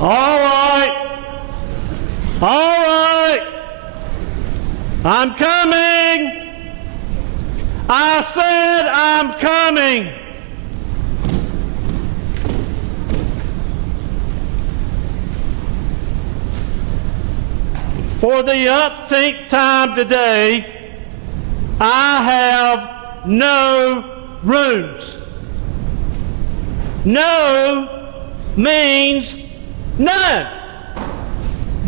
All right. All right. I'm coming. I said I'm coming. For the umpteenth time today, I have no rooms. No means none.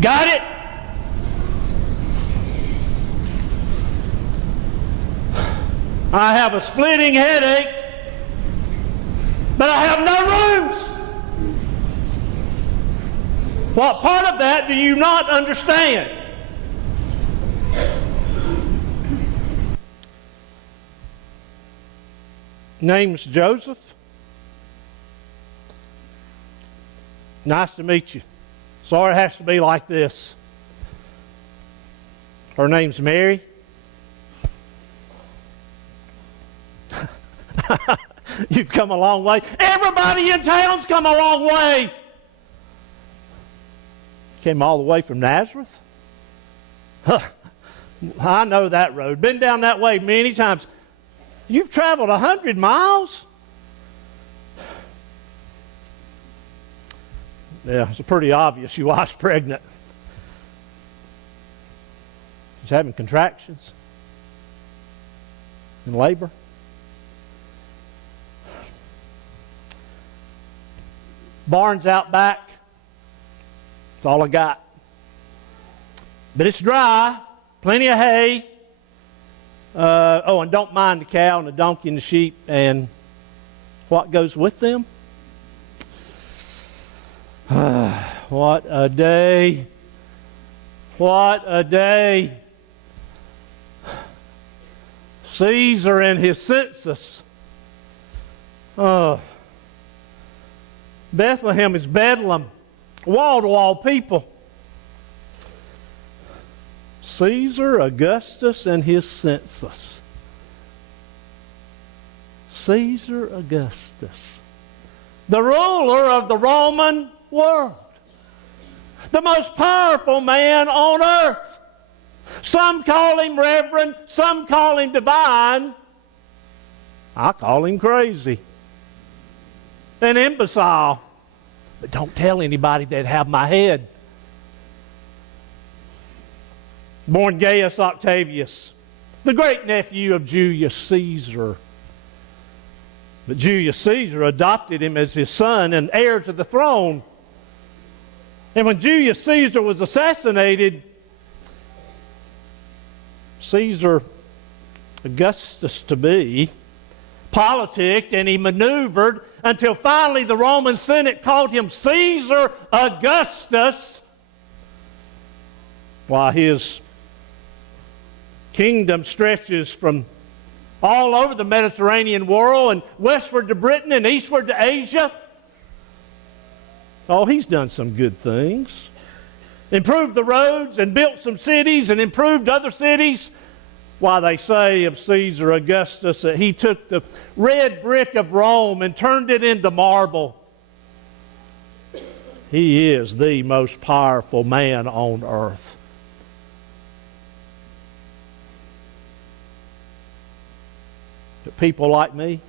Got it? I have a splitting headache, but I have no rooms. What part of that do you not understand? Name's Joseph. Nice to meet you. Sorry it has to be like this. Her name's Mary. You've come a long way. Everybody in town's come a long way. Came all the way from Nazareth? I know that road. Been down that way many times. You've traveled 100 miles? Yeah, it's pretty obvious your wife's pregnant. She's having contractions in labor. Barn's out back. That's all I got. But it's dry. Plenty of hay. And don't mind the cow and the donkey and the sheep and what goes with them. What a day. What a day. Caesar and his census. Bethlehem is Bedlam. Wall-to-wall people. Caesar Augustus and his census. Caesar Augustus. The ruler of the Roman world. The most powerful man on earth. Some call him reverend, some call him divine. I call him crazy. An imbecile. But don't tell anybody they'd have my head. Born Gaius Octavius, the great nephew of Julius Caesar. But Julius Caesar adopted him as his son and heir to the throne. And when Julius Caesar was assassinated, Caesar Augustus to be politicked and he maneuvered until finally the Roman Senate called him Caesar Augustus, while his kingdom stretches from all over the Mediterranean world and westward to Britain and eastward to Asia. Oh, he's done some good things. Improved the roads and built some cities and improved other cities. Why, they say of Caesar Augustus that he took the red brick of Rome and turned it into marble. He is the most powerful man on earth. But people like me,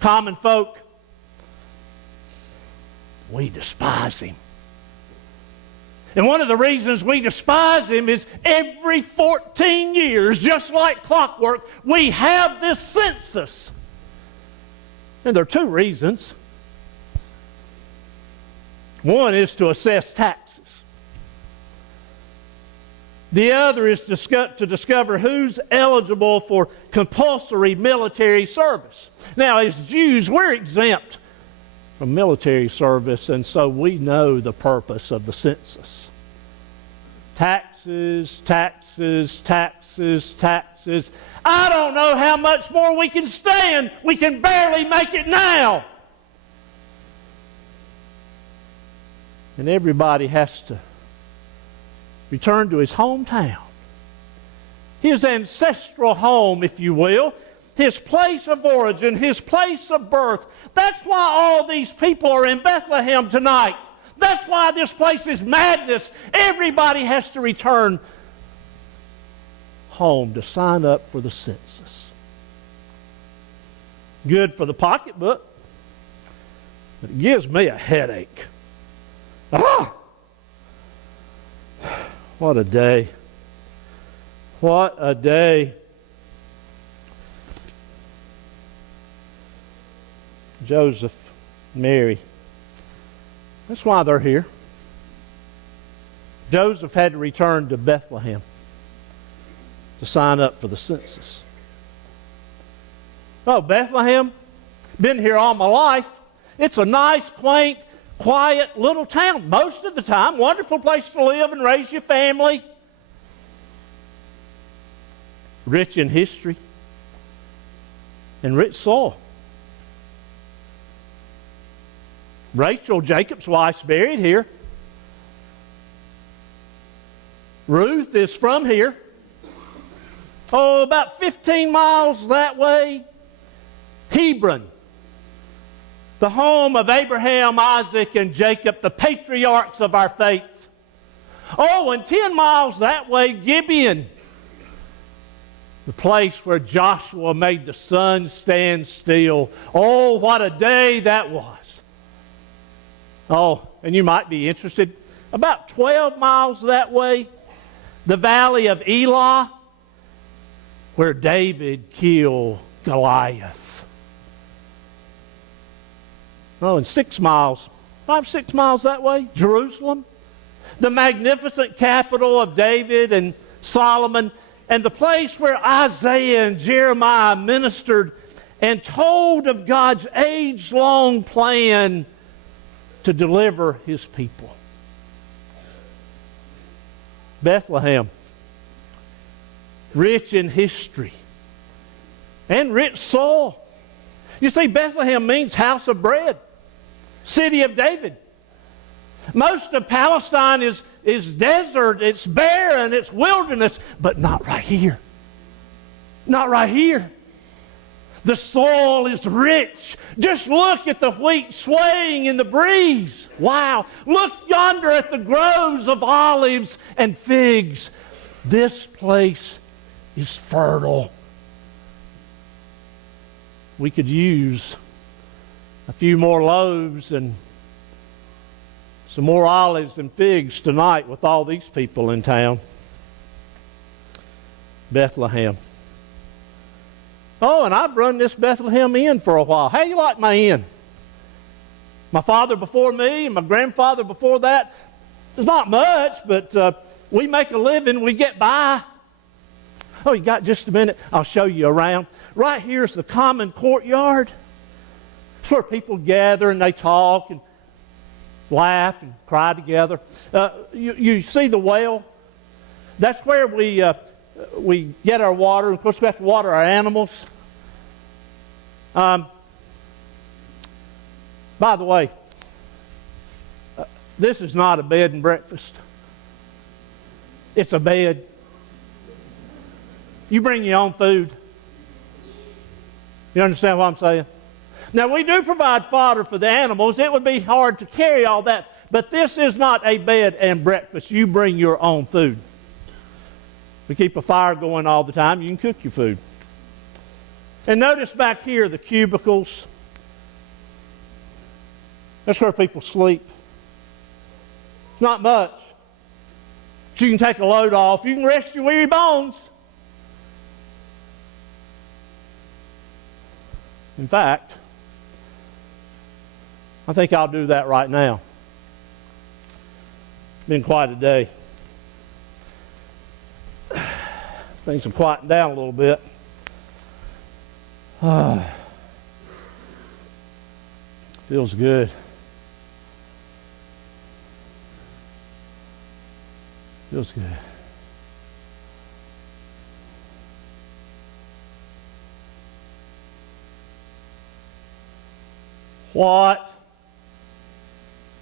common folk, we despise him. And one of the reasons we despise him is every 14 years, just like clockwork, we have this census. And there are two reasons. One is to assess taxes. The other is to discover who's eligible for compulsory military service. Now, as Jews, we're exempt from military service, and so we know the purpose of the census. Taxes, taxes, taxes, taxes. I don't know how much more we can stand. We can barely make it now. And everybody has to return to his hometown. His ancestral home, if you will. His place of origin, his place of birth. That's why all these people are in Bethlehem tonight. That's why this place is madness. Everybody has to return home to sign up for the census. Good for the pocketbook, but it gives me a headache. Ah! What a day. What a day. Joseph, Mary. That's why they're here. Joseph had to return to Bethlehem to sign up for the census. Oh, Bethlehem, been here all my life. It's a nice, quaint, quiet little town most of the time. Wonderful place to live and raise your family. Rich in history and rich soil. Rachel, Jacob's wife's buried here. Ruth is from here. Oh, about 15 miles that way. Hebron, the home of Abraham, Isaac, and Jacob, the patriarchs of our faith. Oh, and 10 miles that way, Gibeon, the place where Joshua made the sun stand still. Oh, what a day that was. Oh, and you might be interested, about 12 miles that way, the valley of Elah, where David killed Goliath. Oh, and 6 miles, 5-6 miles that way, Jerusalem, the magnificent capital of David and Solomon, and the place where Isaiah and Jeremiah ministered and told of God's age-long plan to deliver His people. Bethlehem, rich in history and rich soil. You see, Bethlehem means house of bread, city of David. Most of Palestine is desert, it's barren, it's wilderness, but not right here. Not right here. The soil is rich. Just look at the wheat swaying in the breeze. Wow. Look yonder at the groves of olives and figs. This place is fertile. We could use a few more loaves and some more olives and figs tonight with all these people in town. Bethlehem. Oh, and I've run this Bethlehem Inn for a while. How do you like my inn? My father before me and my grandfather before that. There's not much, but we make a living. We get by. Oh, you got just a minute? I'll show you around. Right here is the common courtyard. It's where people gather and they talk and laugh and cry together. You see the well? That's where we get our water. Of course, we have to water our animals. By the way, this is not a bed and breakfast. It's a bed. You bring your own food. You understand what I'm saying? Now, we do provide fodder for the animals. It would be hard to carry all that. But this is not a bed and breakfast. You bring your own food. We keep a fire going all the time. You can cook your food. And notice back here the cubicles. That's where people sleep. Not much. So you can take a load off. You can rest your weary bones. In fact, I think I'll do that right now. It's been quite a day. Things have quietened down a little bit. Feels good. Feels good. What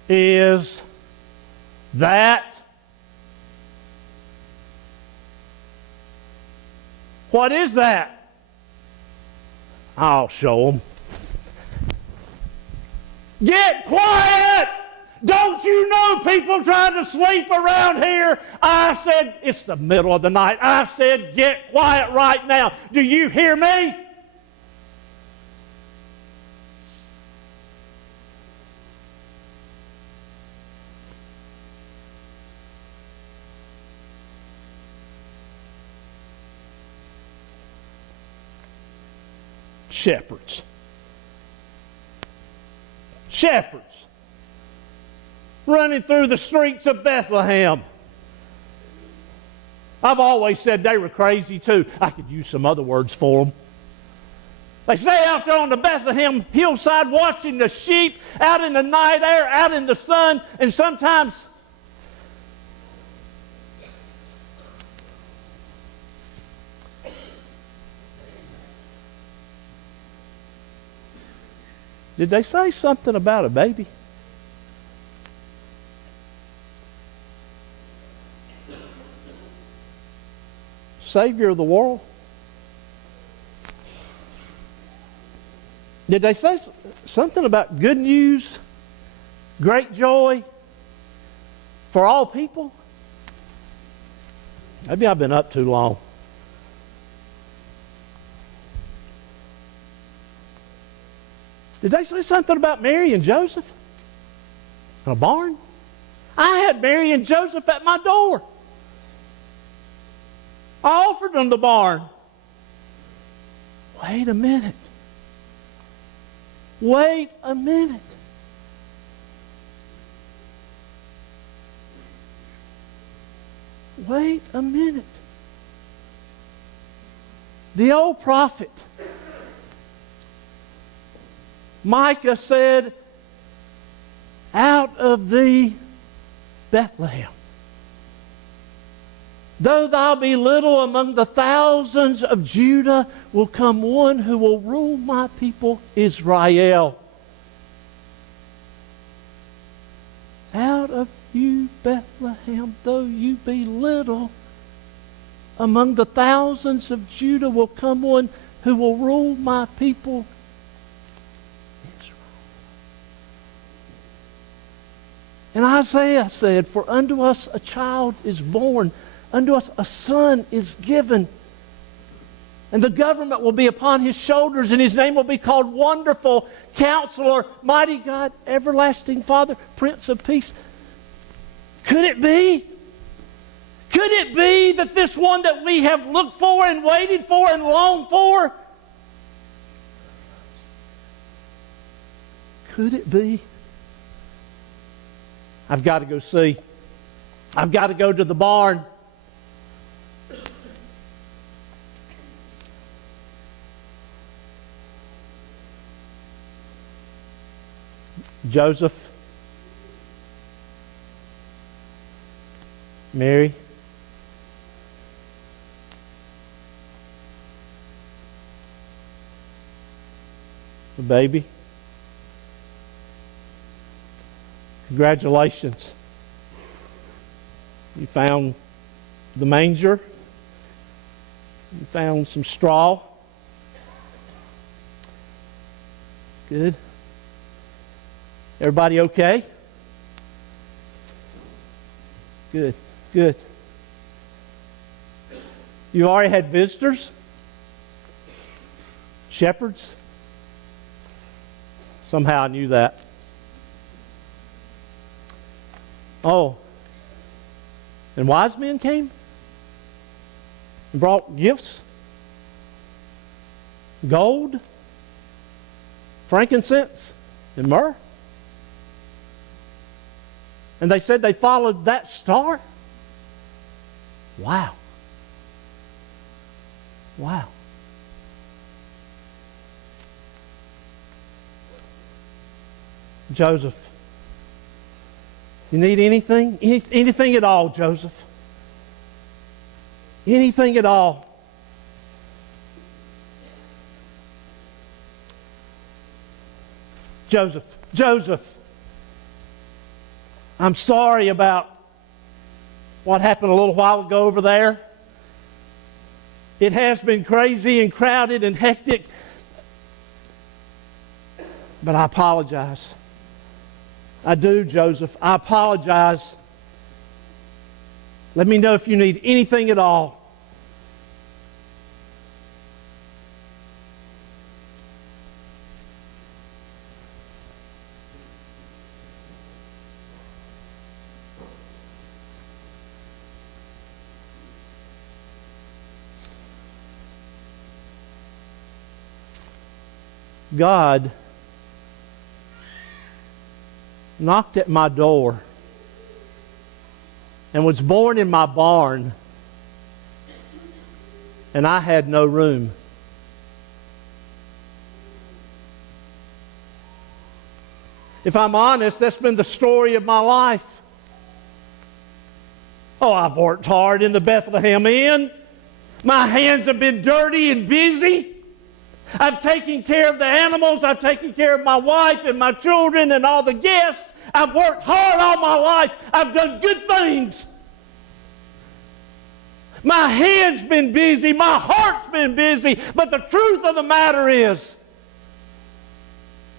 is that? What is that? I'll show them. Get quiet! Don't you know people trying to sleep around here? I said, it's the middle of the night. I said, get quiet right now. Do you hear me? Shepherds. Shepherds running through the streets of Bethlehem. I've always said they were crazy too. I could use some other words for them. They stay out there on the Bethlehem hillside watching the sheep out in the night air, out in the sun, and sometimes did they say something about a baby? Savior of the world? Did they say something about good news, great joy for all people? Maybe I've been up too long. Did they say something about Mary and Joseph in a barn? I had Mary and Joseph at my door. I offered them the barn. Wait a minute. Wait a minute. Wait a minute. The old prophet Micah said, out of thee, Bethlehem, though thou be little among the thousands of Judah, will come one who will rule my people Israel. Out of you, Bethlehem, though you be little, among the thousands of Judah will come one who will rule my people Israel. And Isaiah said, for unto us a child is born, unto us a son is given, and the government will be upon his shoulders, and his name will be called Wonderful, Counselor, Mighty God, Everlasting Father, Prince of Peace. Could it be? Could it be that this one that we have looked for and waited for and longed for, could it be? I've got to go see. I've got to go to the barn. Joseph, Mary, the baby. Congratulations. You found the manger. You found some straw. Good. Everybody okay? Good, good. You already had visitors? Shepherds? Somehow I knew that. Oh. And wise men came? And brought gifts? Gold? Frankincense? And myrrh? And they said they followed that star? Wow. Wow. Joseph, you need anything? Anything at all, Joseph? Anything at all? Joseph, I'm sorry about what happened a little while ago over there. It has been crazy and crowded and hectic, but I apologize. I do, Joseph. I apologize. Let me know if you need anything at all. God knocked at my door and was born in my barn, and I had no room. If I'm honest, that's been the story of my life. Oh, I've worked hard in the Bethlehem Inn. My hands have been dirty and busy. I've taken care of the animals. I've taken care of my wife and my children and all the guests. I've worked hard all my life. I've done good things. My hand's been busy. My heart's been busy. But the truth of the matter is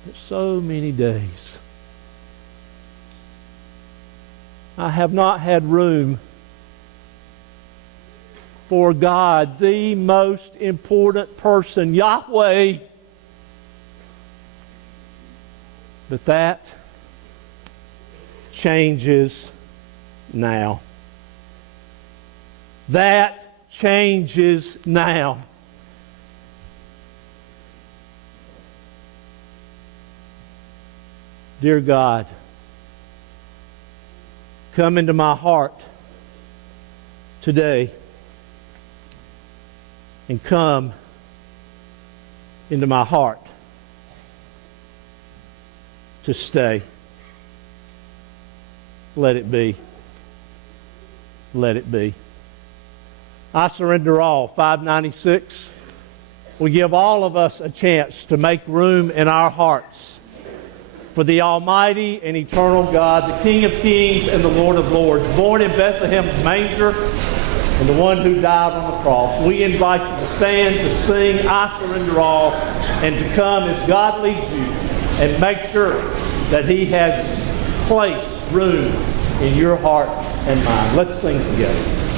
that so many days I have not had room for God, the most important person, Yahweh. But that changes now. That changes now. Dear God, come into my heart today. And come into my heart to stay. Let it be. Let it be. I surrender all. 596. We give all of us a chance to make room in our hearts for the Almighty and eternal God, the King of Kings and the Lord of Lords, born in Bethlehem's manger, and the one who died on the cross. We invite you to stand, to sing, I surrender all, and to come as God leads you and make sure that He has placed room in your heart and mind. Let's sing together.